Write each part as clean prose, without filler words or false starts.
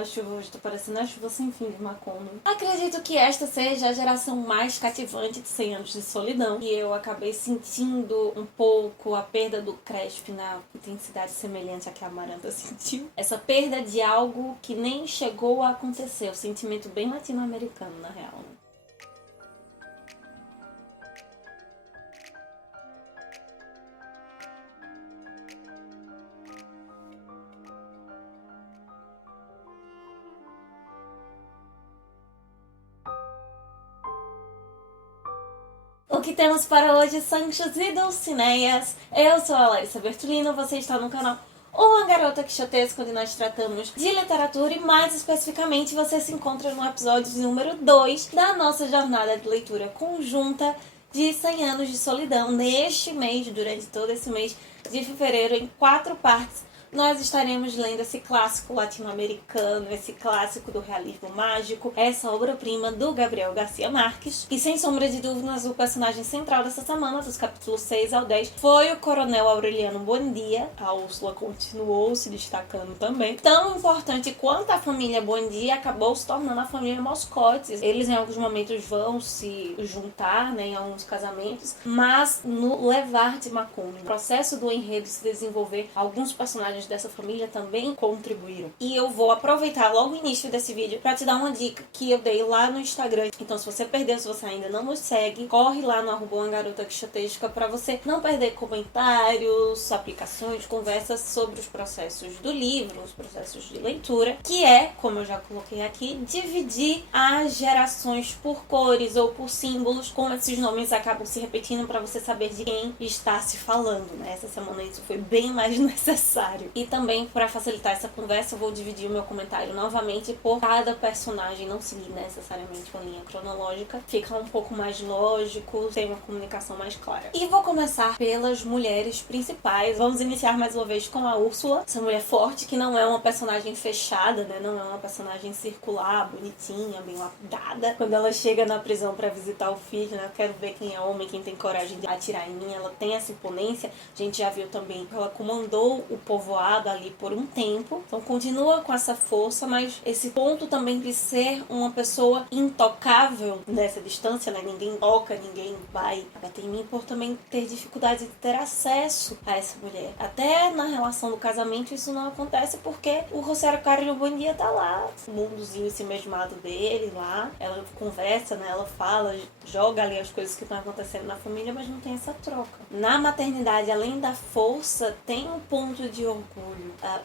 A chuva hoje tá parecendo a chuva sem fim de Macondo. Acredito que esta seja a geração mais cativante de 100 anos de solidão. E eu acabei sentindo um pouco a perda do Cresp na intensidade semelhante à que a Amaranta sentiu. Essa perda de algo que nem chegou a acontecer. Um sentimento bem latino-americano, na real, né? O que temos para hoje, Sanchos e Dulcineias? Eu sou a Larissa Bertolino, você está no canal Uma Garota Quixotesca, onde nós tratamos de literatura e mais especificamente você se encontra no episódio número 2 da nossa jornada de leitura conjunta de 100 anos de solidão. Neste mês, durante todo esse mês de fevereiro, em 4 partes, nós estaremos lendo esse clássico latino-americano, esse clássico do realismo mágico, essa obra-prima do Gabriel Garcia Marques. E sem sombra de dúvidas, o personagem central dessa semana, dos capítulos 6 ao 10, foi o Coronel Aureliano Buendia. A Úrsula continuou se destacando também. Tão importante quanto a família Buendia acabou se tornando a família Moscotes. Eles em alguns momentos vão se juntar, né, em alguns casamentos, mas no levar de Macondo, no processo do enredo se desenvolver, alguns personagens dessa família também contribuíram. E eu vou aproveitar logo o início desse vídeo para te dar uma dica que eu dei lá no Instagram. Então, se você perdeu, se você ainda não nos segue, corre lá no @umagarota_quixotesca para você não perder comentários, aplicações, conversas sobre os processos do livro, os processos de leitura, que é, como eu já coloquei aqui, dividir as gerações por cores ou por símbolos, como esses nomes acabam se repetindo para você saber de quem está se falando, né? Essa semana isso foi bem mais necessário. E também, para facilitar essa conversa, eu vou dividir o meu comentário novamente por cada personagem, não seguir necessariamente uma linha cronológica. Fica um pouco mais lógico, tem uma comunicação mais clara. E vou começar pelas mulheres principais. Vamos iniciar mais uma vez com a Úrsula, essa mulher forte que não é uma personagem fechada, né? Não é uma personagem circular, bonitinha, bem lapidada. Quando ela chega na prisão para visitar o filho, né? Eu quero ver quem é homem, quem tem coragem de atirar em mim. Ela tem essa imponência. A gente já viu também que ela comandou o povoado ali por um tempo, então continua com essa força, mas esse ponto também de ser uma pessoa intocável nessa distância, né? Ninguém toca, ninguém vai bater em mim, por também ter dificuldade de ter acesso a essa mulher. Até na relação do casamento isso não acontece porque o José Arcadio Buendia tá lá, o mundozinho esse mesmado dele lá, ela conversa, né? Ela fala, joga ali as coisas que estão acontecendo na família, mas não tem essa troca. Na maternidade, além da força, tem um ponto de orgulho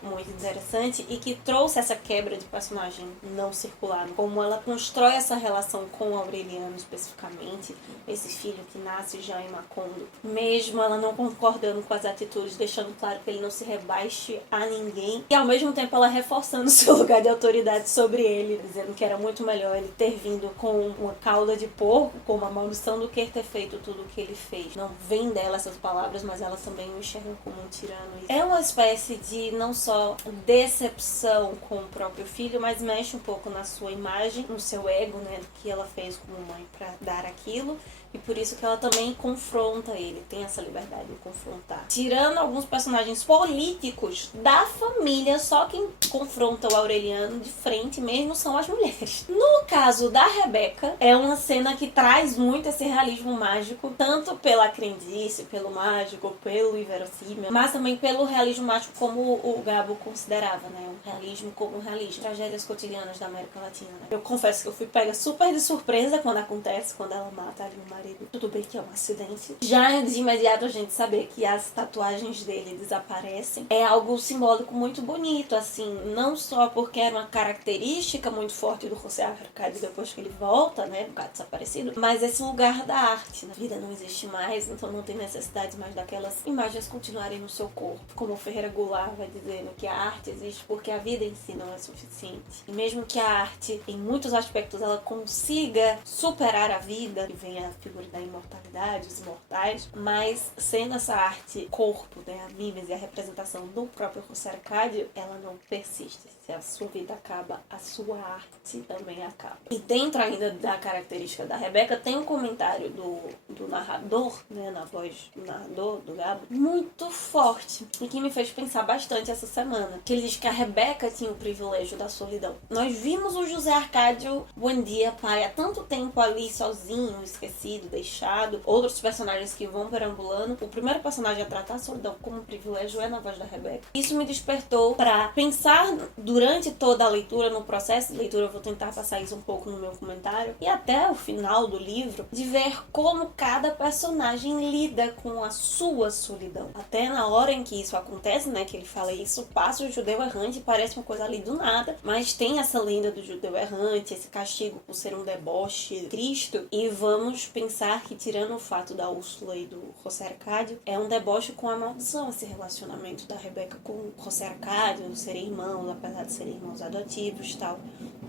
muito interessante e que trouxe essa quebra de personagem não circular, como ela constrói essa relação com o Aureliano especificamente, esse filho que nasce já em Macondo, mesmo ela não concordando com as atitudes, deixando claro que ele não se rebaixe a ninguém, e ao mesmo tempo ela reforçando seu lugar de autoridade sobre ele, dizendo que era muito melhor ele ter vindo com uma cauda de porco, com uma maldição, do que ter feito tudo o que ele fez. Não vem dela essas palavras, mas ela também o enxerga como um tirano. É uma espécie de não só decepção com o próprio filho, mas mexe um pouco na sua imagem, no seu ego, né, do que ela fez como mãe para dar aquilo. E por isso que ela também confronta ele, tem essa liberdade de confrontar. Tirando alguns personagens políticos da família, só quem confronta o Aureliano de frente mesmo são as mulheres. No caso da Rebeca, é uma cena que traz muito esse realismo mágico, tanto pela crendice, pelo mágico, pelo inverossímil, mas também pelo realismo mágico como o Gabo considerava, né? O realismo como realismo. Tragédias cotidianas da América Latina, né? Eu confesso que eu fui pega super de surpresa quando acontece, quando ela mata ali o marido. Tudo bem que é um acidente. Já de imediato a gente saber que as tatuagens dele desaparecem é algo simbólico muito bonito, assim, não só porque era uma característica muito forte do José Arcadio depois que ele volta, né, ficar desaparecido, mas esse lugar da arte. A vida não existe mais, então não tem necessidade mais daquelas imagens continuarem no seu corpo. Como o Ferreira Goulart vai dizendo que a arte existe porque a vida em si não é suficiente. E mesmo que a arte, em muitos aspectos, ela consiga superar a vida, e vem a figura da imortalidade, os imortais, mas sendo essa arte corpo, né, a mimese e a representação do próprio José Arcadio, ela não persiste. Se a sua vida acaba, a sua arte também acaba. E dentro ainda da característica da Rebeca, tem um comentário do narrador, né, na voz do narrador, do Gabo, muito forte, e que me fez pensar bastante essa semana. Que ele diz que a Rebeca tinha o privilégio da solidão. Nós vimos o José Arcádio Buendia, pai, há tanto tempo ali sozinho, esquecido, deixado. Outros personagens que vão perambulando. O primeiro personagem a tratar a solidão como um privilégio é na voz da Rebeca. Isso me despertou para pensar durante toda a leitura, no processo de leitura, eu vou tentar passar isso um pouco no meu comentário, e até o final do livro, de ver como cada personagem lida com a sua solidão. Até na hora em que isso acontece, né, que ele fala isso, passa o judeu errante, parece uma coisa ali do nada, mas tem essa lenda do judeu errante, esse castigo por ser um deboche de Cristo, e vamos pensar que, tirando o fato da Úrsula e do José Arcádio, é um deboche com a maldição, esse relacionamento da Rebeca com o José Arcádio, serem irmãos, apesar de serem irmãos adotivos e tal.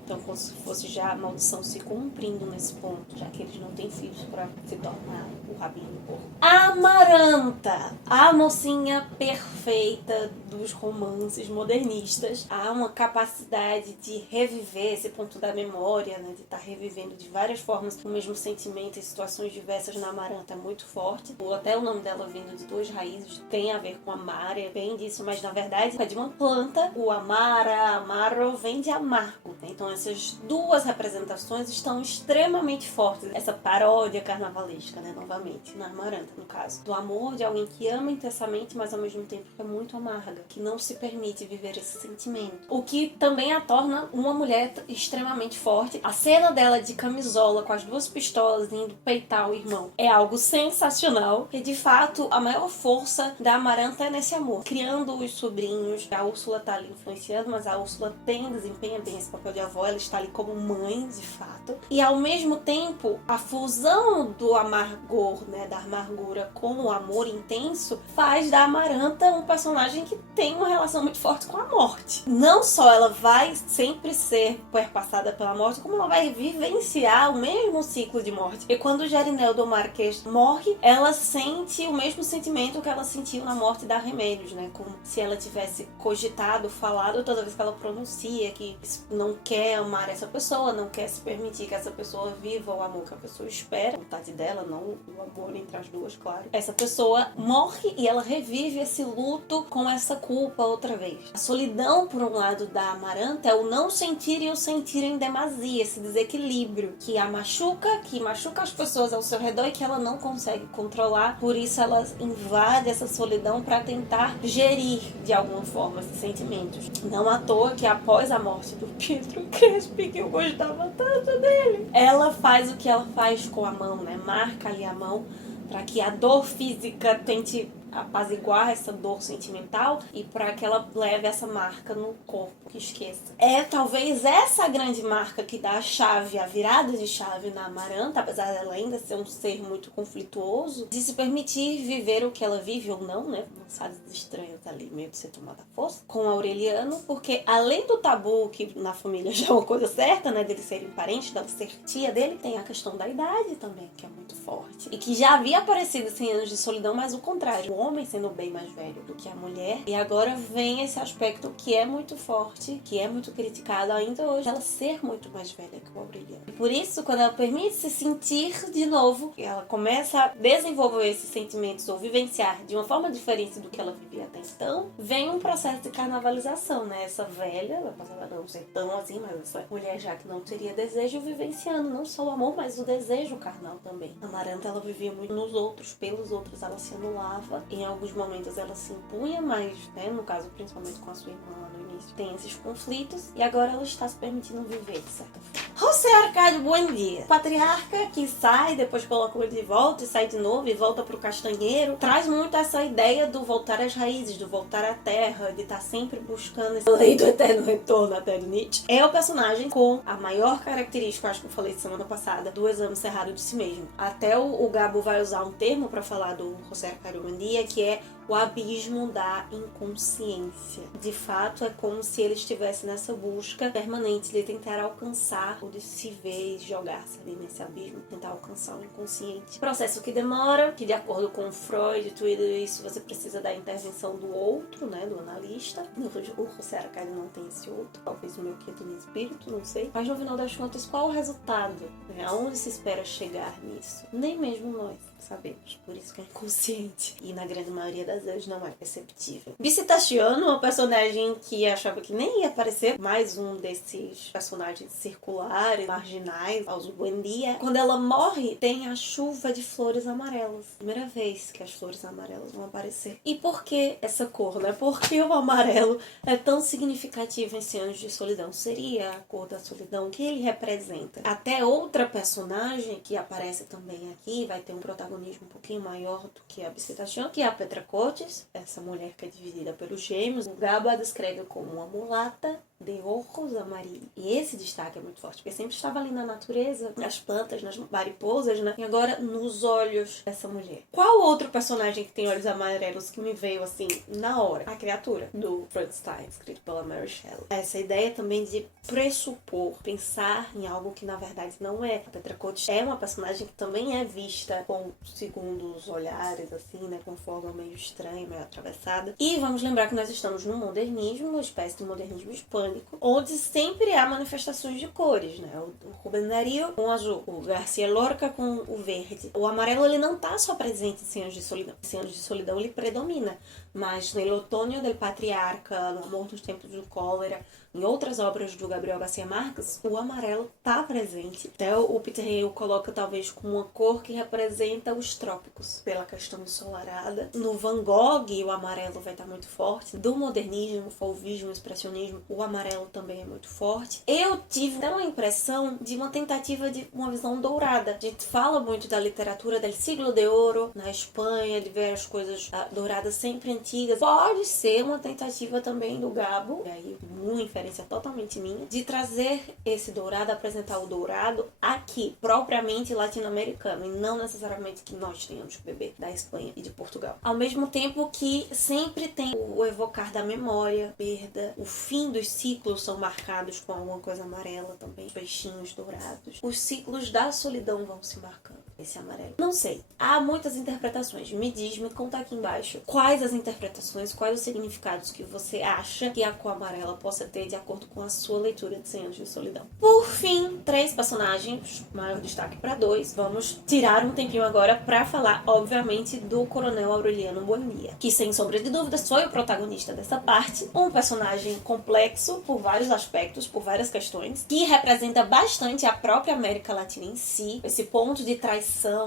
Então, como se fosse já a maldição se cumprindo nesse ponto, já que eles não têm filhos para se tornar o rabino porco. Amaranta, a mocinha perfeita dos romances modernistas. Há uma capacidade de reviver esse ponto da memória, né, de estar revivendo de várias formas o mesmo sentimento em situações diversas na Amaranta é muito forte. Até o nome dela vindo de duas raízes tem a ver com amar, é bem disso, mas na verdade é de uma planta. O amara, amaro vem de amargo, né? Então essas duas representações estão extremamente fortes. Essa paródia carnavalesca, né, novamente, na Amaranta, no caso, do amor de alguém que ama intensamente, mas ao mesmo tempo é muito amarga, que não se permite viver esse sentimento. O que também a torna uma mulher extremamente forte. A cena dela de camisola com as duas pistolas indo peitar o irmão é algo sensacional, e de fato a maior força da Amaranta é nesse amor, criando os sobrinhos. A Úrsula tá ali influenciando, mas a Úrsula desempenha bem esse papel de avó, ela está ali como mãe, de fato. E ao mesmo tempo, a fusão do amargor, né, da amargura com o amor intenso, faz da Amaranta um personagem que tem uma relação muito forte com a morte. Não só ela vai sempre ser perpassada pela morte, como ela vai vivenciar o mesmo ciclo de morte. E quando o Gerineldo Marques morre, ela sente o mesmo sentimento que ela sentiu na morte da Remédios, né? Como se ela tivesse cogitado, falado toda vez que ela pronuncia que não quer amar essa pessoa, não quer se permitir que essa pessoa viva o amor que a pessoa espera, a vontade dela, não o amor entre as duas, claro. Essa pessoa morre e ela revive esse luto com essa culpa outra vez. A solidão, por um lado, da Amaranta é o não sentir e o sentir em demasia, esse desequilíbrio que a machuca, que machuca as pessoas ao seu redor e que ela não consegue controlar. Por isso ela invade essa solidão para tentar gerir de alguma forma esses sentimentos. Não à toa que após a morte do Pietro Crespi, que eu gostava tanto dele, ela faz o que ela faz com a mão, né? Marca ali a mão para que a dor física tente apaziguar essa dor sentimental e para que ela leve essa marca no corpo, que esqueça. É talvez essa grande marca que dá a chave, a virada de chave na Amaranta, apesar dela ainda ser um ser muito conflituoso, de se permitir viver o que ela vive ou não, né? Lançados estranhos ali, meio de ser tomada à força, com Aureliano, porque além do tabu, que na família já é uma coisa certa, né? Deles serem parentes, dela ser tia dele, tem a questão da idade também, que é muito forte. E que já havia aparecido 100 anos de solidão, mas o contrário. O homem sendo bem mais velho do que a mulher, e agora vem esse aspecto que é muito forte, que é muito criticado ainda hoje, ela ser muito mais velha que o Aureliano. E por isso, quando ela permite se sentir de novo, ela começa a desenvolver esses sentimentos ou vivenciar de uma forma diferente do que ela vivia até então, vem um processo de carnavalização, né? Essa velha, apesar de não ser tão assim, mas essa mulher já que não teria desejo, vivenciando não só o amor, mas o desejo carnal também. A Amaranta, ela vivia muito nos outros, pelos outros ela se anulava. Em alguns momentos ela se impunha, mas, né, no caso, principalmente com a sua irmã lá no início, tem esses conflitos, e agora ela está se permitindo viver, de certa forma. José Arcádio Buendia, patriarca que sai, depois coloca ele de volta e sai de novo e volta pro castanheiro, traz muito essa ideia do voltar às raízes, do voltar à terra, de estar sempre buscando essa lei do eterno retorno, até do Nietzsche. É o personagem com a maior característica, acho que eu falei semana passada, do exame cerrado de si mesmo. Até o Gabo vai usar um termo para falar do José Arcádio Buendia, que é o abismo da inconsciência. De fato, é como se ele estivesse nessa busca permanente de tentar alcançar, ou de se ver e jogar-se ali nesse abismo, tentar alcançar o inconsciente. Processo que demora, que de acordo com Freud, tudo isso você precisa da intervenção do outro, né, do analista. O José Arcádio não tem esse outro, talvez o meu quinto no espírito, não sei. Mas no final das contas, qual o resultado? Aonde se espera chegar nisso? Nem mesmo nós sabemos, por isso que é inconsciente. E na grande maioria das vezes não é perceptível. Visitaciano, uma personagem que achava que nem ia aparecer, mais um desses personagens circulares, marginais, aos Buendia. Quando ela morre, tem a chuva de flores amarelas. Primeira vez que as flores amarelas vão aparecer. E por que essa cor, né? Por que o amarelo é tão significativo em 100 Anos de Solidão? Seria a cor da solidão que ele representa. Até outra personagem que aparece também aqui, vai ter um protagonismo um pouquinho maior do que a Visitación, que é a Petra Cotes, essa mulher que é dividida pelos gêmeos. O Gabo a descreve como uma mulata de ojos amarillos. E esse destaque é muito forte, porque sempre estava ali na natureza, nas plantas, nas mariposas, né? E agora nos olhos dessa mulher. Qual outro personagem que tem olhos amarelos que me veio assim, na hora? A criatura do Frankenstein, escrito pela Mary Shelley. Essa ideia também de pressupor, pensar em algo que na verdade não é. A Petra Cotes é uma personagem que também é vista com segundos olhares, assim, né? Com forma meio estranha, meio atravessada. E vamos lembrar que nós estamos no modernismo, uma espécie de modernismo hispânico, onde sempre há manifestações de cores, né? O Rubén Darío com o azul, o Garcia Lorca com o verde. O amarelo, ele não está só presente em 100 Anos de Solidão. Em 100 Anos de Solidão ele predomina, mas no El Otoño del Patriarca, no Amor dos Tempos do Cólera, em outras obras do Gabriel Garcia Marques, o amarelo está presente. Até o Peter Hale coloca talvez como uma cor que representa os trópicos, pela questão ensolarada. No Van Gogh, o amarelo vai estar muito forte. Do modernismo, fauvismo, expressionismo, o amarelo também é muito forte. Eu tive até uma impressão de uma tentativa de uma visão dourada. A gente fala muito da literatura del siglo de ouro na Espanha, de ver as coisas douradas sempre antigas. Pode ser uma tentativa também do Gabo, e aí uma inferência totalmente minha, de trazer esse dourado, apresentar o dourado aqui, propriamente latino-americano, e não necessariamente que nós tenhamos que beber da Espanha e de Portugal. Ao mesmo tempo que sempre tem o evocar da memória, perda, o fim dos ciclos são marcados com alguma coisa amarela também, peixinhos dourados. Os ciclos da solidão vão se marcando. Esse amarelo. Não sei. Há muitas interpretações. Me conta aqui embaixo quais as interpretações, quais os significados que você acha que a cor amarela possa ter de acordo com a sua leitura de 100 Anos de Solidão. Por fim, 3 personagens, maior destaque para 2. Vamos tirar um tempinho agora para falar, obviamente, do Coronel Aureliano Buendia, que sem sombra de dúvidas foi o protagonista dessa parte. Um personagem complexo por vários aspectos, por várias questões, que representa bastante a própria América Latina em si, esse ponto de traição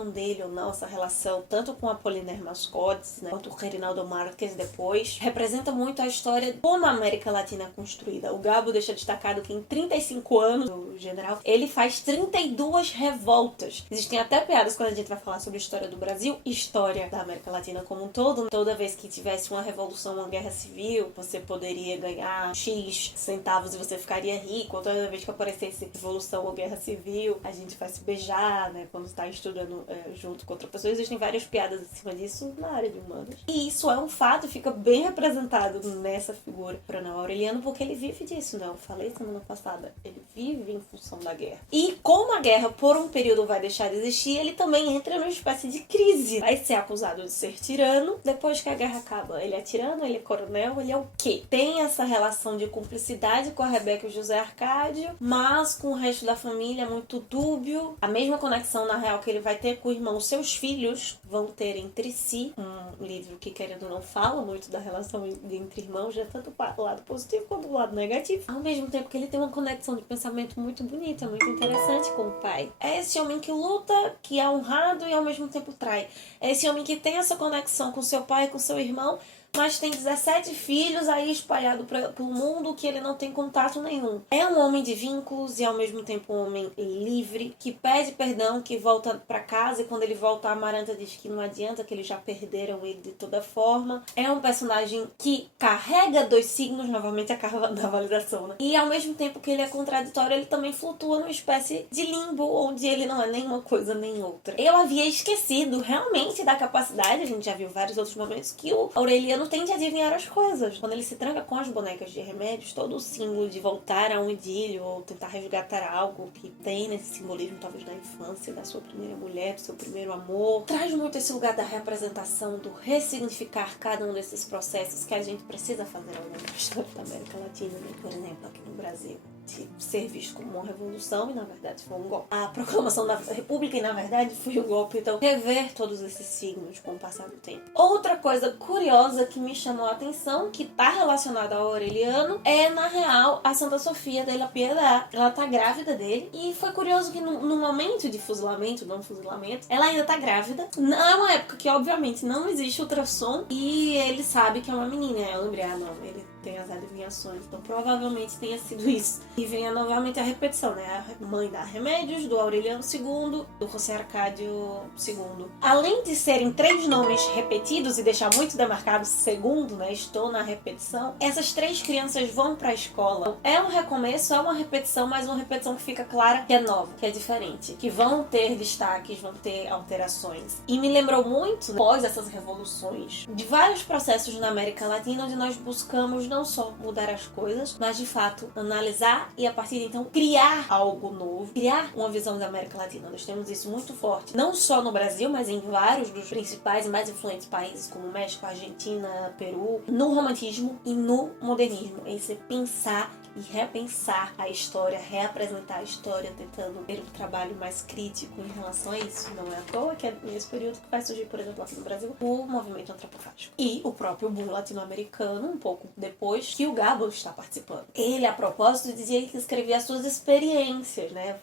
dele ou não, essa relação tanto com Apollinaire Mascotes, né, quanto o Reinaldo Marques depois, representa muito a história de como a América Latina é construída. O Gabo deixa destacado que em 35 anos, o general, ele faz 32 revoltas. Existem até piadas quando a gente vai falar sobre a história do Brasil e história da América Latina como um todo. Toda vez que tivesse uma revolução, uma guerra civil, você poderia ganhar X centavos e você ficaria rico. Ou toda vez que aparecesse revolução ou guerra civil, a gente vai se beijar, né, quando está estudando junto com outra pessoa. Existem várias piadas em cima disso na área de humanas. E isso é um fato, fica bem representado nessa figura Coronel Aureliano, porque ele vive disso, né? Eu falei semana passada, ele vive em função da guerra. E como a guerra por um período vai deixar de existir, ele também entra numa espécie de crise. Vai ser acusado de ser tirano, depois que a guerra acaba. Ele é tirano, ele é coronel, ele é o quê? Tem essa relação de cumplicidade com a Rebeca e o José Arcádio, mas com o resto da família é muito dúbio. A mesma conexão, na real, que ele vai ter com o irmão, seus filhos vão ter entre si. Um livro que, querendo ou não, fala muito da relação entre irmãos, já tanto o lado positivo quanto o lado negativo. Ao mesmo tempo que ele tem uma conexão de pensamento muito bonita, muito interessante com o pai. É esse homem que luta, que é honrado e ao mesmo tempo trai. É esse homem que tem essa conexão com seu pai e com seu irmão, mas tem 17 filhos aí espalhados pelo mundo que ele não tem contato nenhum. É um homem de vínculos e ao mesmo tempo um homem livre, que pede perdão, que volta pra casa, e quando ele volta a Amaranta diz que não adianta, que eles já perderam ele de toda forma. É um personagem que carrega 2 signos, novamente a carga da validação, né? E ao mesmo tempo que ele é contraditório, ele também flutua numa espécie de limbo, onde ele não é nem uma coisa nem outra. Eu havia esquecido realmente da capacidade, a gente já viu vários outros momentos, que o Aureliano tem de adivinhar as coisas. Quando ele se tranca com as bonecas de remédios, todo o símbolo de voltar a um idílio ou tentar resgatar algo que tem nesse simbolismo, talvez da infância, da sua primeira mulher, do seu primeiro amor, traz muito esse lugar da representação, do ressignificar cada um desses processos que a gente precisa fazer ao longo da história da América Latina, né? Por exemplo, aqui no Brasil, de ser visto como uma revolução e na verdade foi um golpe. A proclamação da República e na verdade foi um golpe. Então, rever todos esses signos com o passar do tempo. Outra coisa curiosa que me chamou a atenção, que está relacionada ao Aureliano, é na real a Santa Sofia della Piedad. Ela tá grávida dele e foi curioso que no momento de fuzilamento, não fuzilamento, ela ainda tá grávida. É uma época que obviamente não existe ultrassom e ele sabe que é uma menina. Eu lembrei, não, ele tem as adivinhações, então provavelmente tenha sido isso. E venha novamente a repetição, né? A mãe dá remédios do Aureliano II, do José Arcádio II. Além de serem 3 nomes repetidos e deixar muito demarcado segundo, né? Estou na repetição. Essas 3 crianças vão pra escola. É um recomeço, é uma repetição, mas uma repetição que fica clara que é nova, que é diferente, que vão ter destaques, vão ter alterações. E me lembrou muito, após essas revoluções, de vários processos na América Latina, onde nós buscamos não só mudar as coisas, mas de fato analisar e a partir de então criar algo novo, criar uma visão da América Latina. Nós temos isso muito forte, não só no Brasil, mas em vários dos principais e mais influentes países como México, Argentina, Peru, no romantismo e no modernismo. Esse pensar e repensar a história, reapresentar a história, tentando ter um trabalho mais crítico em relação a isso. Não é à toa que é nesse período que vai surgir, por exemplo, aqui no Brasil, o movimento antropofágico. E o próprio boom latino-americano, um pouco depois que o Goebbels está participando. Ele, a propósito, dizia que escrevia as suas experiências, né?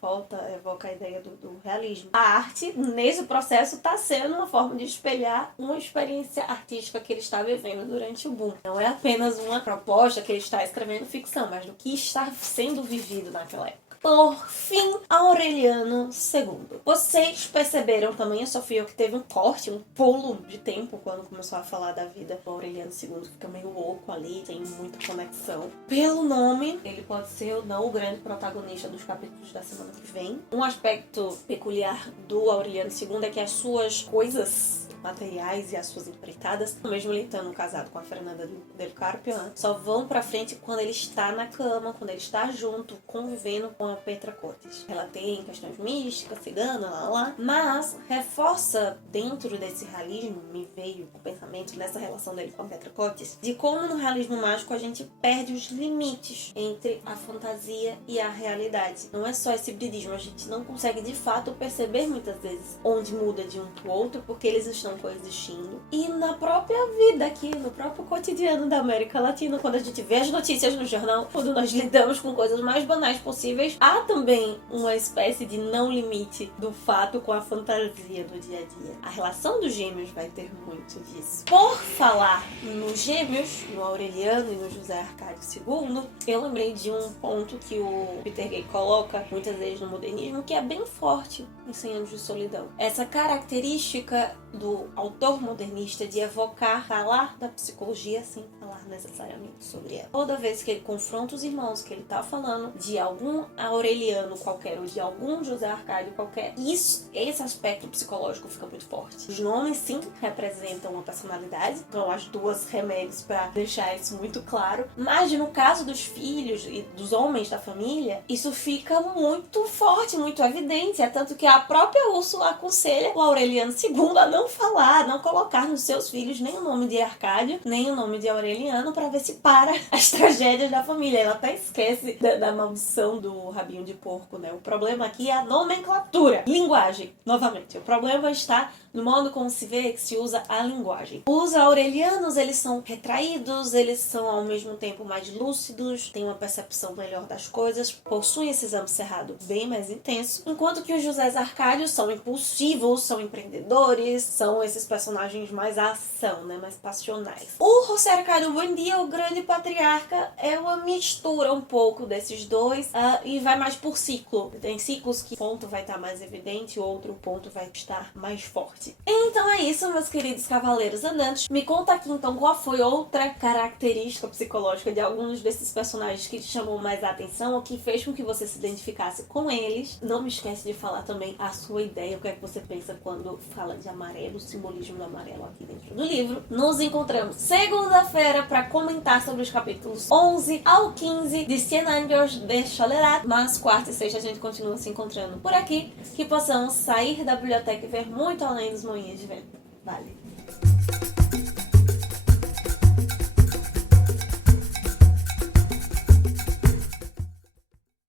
Evoca a ideia do realismo. A arte, nesse processo, está sendo uma forma de espelhar uma experiência artística que ele está vivendo durante o boom. Não é apenas uma proposta que ele está escrevendo ficção, mas do que está sendo vivido naquela época. Por fim, Aureliano II. Vocês perceberam também, a Sofia, que teve um corte, um pulo de tempo quando começou a falar da vida do Aureliano II. Fica meio louco ali, tem muita conexão. Pelo nome, ele pode ser ou não o grande protagonista dos capítulos da semana que vem. Um aspecto peculiar do Aureliano II é que as suas coisas materiais e as suas empreitadas, mesmo ele estando casado com a Fernanda del Carpio, né, só vão pra frente quando ele está na cama, quando ele está junto, convivendo com a Petra Cotes. Ela tem questões místicas, cigana, mas reforça dentro desse realismo, me veio o pensamento nessa relação dele com a Petra Cotes, de como no realismo mágico a gente perde os limites entre a fantasia e a realidade. Não é só esse hibridismo, a gente não consegue de fato perceber muitas vezes onde muda de um pro outro, porque eles estão coexistindo. E na própria vida aqui, no próprio cotidiano da América Latina, quando a gente vê as notícias no jornal, quando nós lidamos com coisas mais banais possíveis, há também uma espécie de não limite do fato com a fantasia do dia a dia. A relação dos gêmeos vai ter muito disso. Por falar nos gêmeos, no Aureliano e no José Arcádio II, eu lembrei de um ponto que o Peter Gay coloca muitas vezes no modernismo, que é bem forte em 100 Anos de Solidão. Essa característica do autor modernista de evocar, falar da psicologia sem falar necessariamente sobre ela. Toda vez que ele confronta os irmãos, que ele tá falando de algum Aureliano qualquer ou de algum José Arcádio qualquer, esse aspecto psicológico fica muito forte. Os nomes sim representam uma personalidade, então as duas remédios para deixar isso muito claro, mas no caso dos filhos e dos homens da família, isso fica muito forte, muito evidente, é tanto que a própria Úrsula aconselha o Aureliano II a não falar, não colocar nos seus filhos nem o nome de Arcádio, nem o nome de Aureliano, para ver se para as tragédias da família. Ela até esquece da maldição do rabinho de porco, né? O problema aqui é a nomenclatura. Linguagem, novamente. O problema está no modo como se vê, que se usa a linguagem. Os aurelianos, eles são retraídos, eles são ao mesmo tempo mais lúcidos, têm uma percepção melhor das coisas, possuem esse exame cerrado bem mais intenso, enquanto que os Josés Arcádios são impulsivos, são empreendedores, são são esses personagens mais ação, né? Mais passionais. O José Ricardo Buendia, o grande patriarca, é uma mistura um pouco desses dois e vai mais por ciclo. Tem ciclos que o ponto vai estar mais evidente, outro ponto vai estar mais forte. Então é isso, meus queridos cavaleiros andantes. Me conta aqui então qual foi outra característica psicológica de alguns desses personagens que te chamou mais a atenção ou que fez com que você se identificasse com eles. Não me esquece de falar também a sua ideia, o que é que você pensa quando fala de amarelo, o simbolismo do amarelo aqui dentro do livro. Nos encontramos segunda-feira para comentar sobre os capítulos 11 ao 15 de 100 Años de Soledad, mas quarta e sexta a gente continua se encontrando por aqui, que possamos sair da biblioteca e ver muito além dos moinhos de vento. Vale!